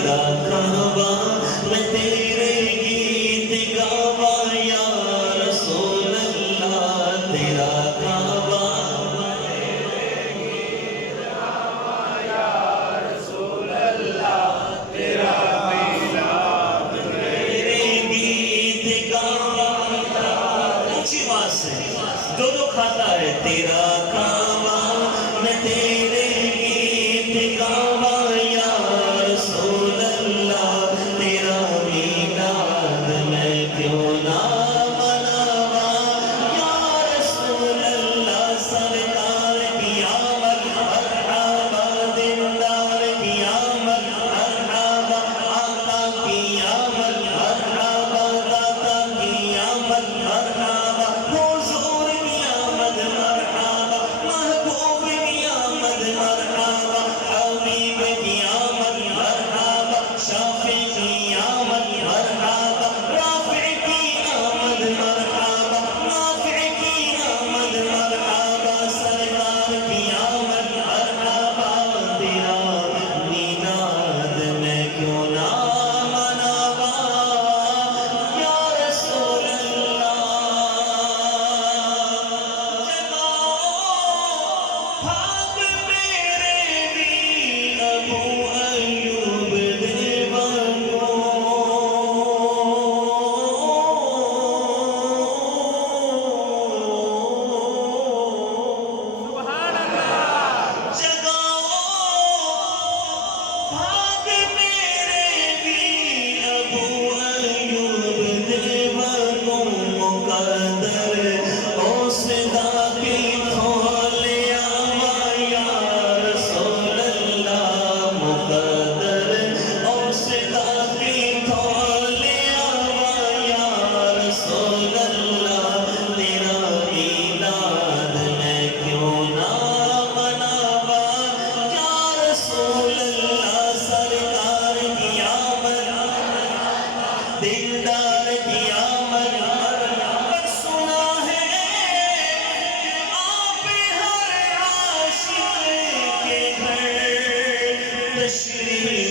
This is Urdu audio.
تیرا کعبہ میں تیرے گیت گاوا یا رسول اللہ تیرا کعبہ جو کھاتا ہے تیرا کعبہ میں تیرے گیت گاوا یا رسول اللہ تیرا میلاد میں کیوں نہ مناوا یا رسول اللہ سرکار کی آمد مرحبا دلدار کی آمد مرحبا آقا کی آمد مرحبا داتا کی آمد مرحبا مرحبا محبوب کی آمد مرحبا حبیب کی آمد مرحبا شافع کی آمد مرحبا رافع کی آمد مرحبا نافع کی آمد مرحبا سرکار کی آمد مرحبا تیرا میلاد میں کیوں نہ مناوا یا رسول اللہ بھاگ میرے بھی ابو ایوب دیوانو جگاؤ بھاگ میرے بھی ابو ایوب دیوانو مقدر اوسدا کی تھولے آوا یا رسول اللہ مقدر اوسدا کی تھولے آوا یا رسول اللہ تیرا میلاد میں کیوں نہ مناوا یا رسول اللہ سرکار کی آمد دلدار کی آمد پر سنا ہے آپ ہر عاشق کے گھر تشریف